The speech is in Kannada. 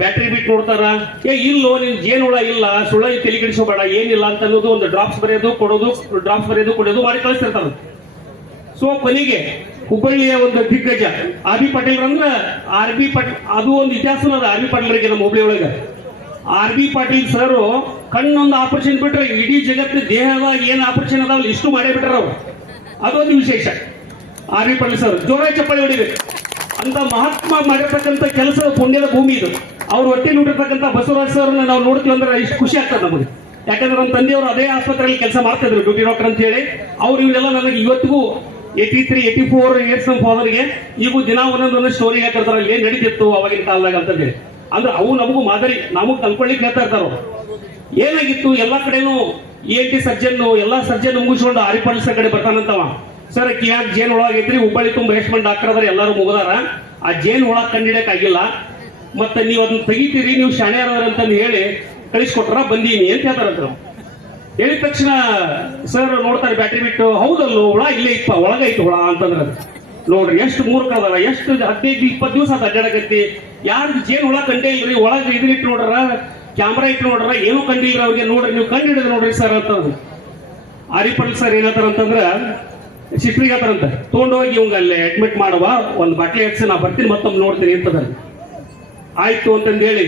ಬ್ಯಾಟ್ರಿ ಬಿಟ್ಟು ನೋಡ್ತಾರ, ಇಲ್ಲೋ ನಿನ್ ಜೇನುಳ ಇಲ್ಲ, ಸುಳ್ಳ ತಲೆ ಕೆಡಿಸೋಬೇಡ, ಏನಿಲ್ಲ ಅಂತ ಅನ್ನೋದು ಒಂದು ಡ್ರಾಪ್ಸ್ ಬರೆಯೋದು ಕೊಡೋದು ಮಾಡಿ ಕಳಿಸ್ತಿರ್ತಾರ. ಸೊ ಕೊನೆಗೆ ಹುಬ್ಬಳ್ಳಿಯ ಒಂದು ದಿಗ್ಗಜ ಆರ್.ಬಿ. ಪಾಟೀಲ್ ಅಂದ್ರ ಆರ್.ಬಿ. ಪಾಟೀಲ್, ಅದು ಒಂದು ಇತಿಹಾಸ ಅದ ಆರ್.ಬಿ. ಪಾಟೀಲ್ರಿಗೆ ನಮ್ಮ ಹುಬ್ಬಳ್ಳಿ ಒಳಗ. ಆರ್.ಬಿ. ಪಾಟೀಲ್ ಸರ್ ಕಣ್ಣೊಂದು ಆಪರೇಷನ್ ಬಿಟ್ರೆ ಇಡೀ ಜಗತ್ತಿನ ದೇಹದಾಗ ಏನ್ ಆಪರೇಷನ್ ಅದಾವಲ್ಲ ಇಷ್ಟು ಮಾಡೇ ಬಿಟ್ರ ಅವ್ರು. ಅದೊಂದು ವಿಶೇಷ. ಆರ್.ಬಿ. ಪಾಟೀಲ್ ಸರ್ ಜೋರಾಗಿ ಚಪ್ಪಾಳೆ ಹೊಡಿಬೇಕು. ಅಂತ ಮಹಾತ್ಮ ಮಾಡಿರ್ತಕ್ಕಂಥ ಕೆಲಸ ಪುಣ್ಯದ ಭೂಮಿ ಇದು. ಅವ್ರು ಹೊಟ್ಟೆ ನೋಡಿರ್ತಕ್ಕಂಥ ಬಸವರಾಜ್ ಸರ್ ನಾವು ನೋಡ್ತೀವಿ ಅಂದ್ರೆ ಇಷ್ಟು ಖುಷಿ ಆಗ್ತದೆ ನಮಗೆ. ಯಾಕಂದ್ರೆ ನಮ್ಮ ತಂದೆಯವರು ಅದೇ ಆಸ್ಪತ್ರೆಯಲ್ಲಿ ಕೆಲಸ ಮಾಡ್ತಾ ಇದ್ರು, ಡ್ಯೂಟಿ ಡಾಕ್ಟರ್ ಅಂತ ಹೇಳಿ. ಅವ್ರು ಇವನ್ನೆಲ್ಲ ನನಗೆ ಇವತ್ತಿಗೂ 83, 84 ಇಯರ್ಸ್ ನಮ್ಮ ಫಾದರ್ಗೆ ಈಗೂ ದಿನ ಒಂದೊಂದೊಂದು ಸ್ಟೋರಿ ಹೇಳ್ತಿರ್ತಾರೆ, ಏನ್ ನಡೀತಿತ್ತು ಅವಾಗಿನ ಕಾಲದಾಗ ಅಂತ ಹೇಳಿ. ಅಂದ್ರೆ ಅವು ನಮಗೂ ಮಾದರಿ, ನಮಗ್ ಕಲ್ಕೊಳ್ಳಿಕ್ಕೆ ಹೇಳ್ತಾ ಇರ್ತಾರ. ಏನಾಗಿತ್ತು ಎಲ್ಲಾ ಕಡೆನೂ ENT ಸರ್ಜನ್ ಎಲ್ಲಾ ಸರ್ಜನ್ ಮುಗಿಸ್ಕೊಂಡು ಆರ್.ಬಿ. ಪಾಟೀಲ್ ಸರ್ ಕಡೆ ಬರ್ತಾನಂತವ. ಸರ್ ಕಿಯಾಗ ಜೇನ್ ಒಳಗೈತ್ರಿ, ಹುಬ್ಬಳ್ಳಿ ತುಂಬ ರೇಷ್ಮಂಡ್ ಡಾಕ್ಟರ್ ಅದ್ರ ಎಲ್ಲರೂ ಮುಗದಾರ, ಆ ಜೇನ್ ಒಳಗ್ ಕಂಡಿಡಕ್ ಆಗಿಲ್ಲ, ಮತ್ತೆ ನೀವು ಅದನ್ನ ತೆಗಿತೀರಿ, ನೀವು ಶಾಣ್ಯಾರವ್ರ ಅಂತಂದು ಹೇಳಿ ಕಳಿಸ್ಕೊಟ್ರ ಬಂದೀನಿ ಅಂತ ಹೇಳ್ತಾರಂತ. ಹೇಳಿದ ತಕ್ಷಣ ಸರ್ ನೋಡ್ತಾರೆ ಬ್ಯಾಟ್ರಿ ಬಿಟ್ಟು, ಹೌದಲ್ಲೋ ಹುಳ ಇಲ್ಲೇ ಇಪ್ಪ ಒಳಗೈತು ಹುಳ ಅಂತಂದ್ರ. ನೋಡ್ರಿ ಎಷ್ಟು ಮೂರ್ಖ ಅದಾರ, ಎಷ್ಟು 15-20 ದಿವಸ ಅಡ್ಡಾಡಕತ್ತಿ, ಯಾರು ಜೇನ್ ಹುಳ ಕಂಡೇ ಇಲ್ರಿ, ಒಳಗೆ ಇದನ್ನಿಟ್ಟು ನೋಡ್ರ, ಕ್ಯಾಮ್ರಾ ಇಟ್ಟು ನೋಡ್ರ, ಏನೂ ಕಂಡಿಲ್ಲ ಅವ್ರಿಗೆ, ನೋಡ್ರಿ ನೀವು ಕಂಡು ಹಿಡಿದು ನೋಡ್ರಿ ಸರ್ ಅಂತಂದ್ರು. ಆರ್.ಬಿ. ಪಾಟೀಲ್ ಸರ್ ಏನಂತಾರಂತಂದ್ರ ಶಿಫ್ರಿಗತ್ತಾರಂತ, ತೊಗೊಂಡೋಗಿ ಇವಂಗ ಅಲ್ಲೇ ಅಡ್ಮಿಟ್ ಮಾಡುವ, ಒಂದು ಬಾಟ್ಲಿ ಹಚ್ಚಿ ನಾ ಬರ್ತೀನಿ ಮತ್ತೊಮ್ಮೆ ನೋಡ್ತೀನಿ ಅಂತದ. ಆಯ್ತು ಅಂತಂದೇಳಿ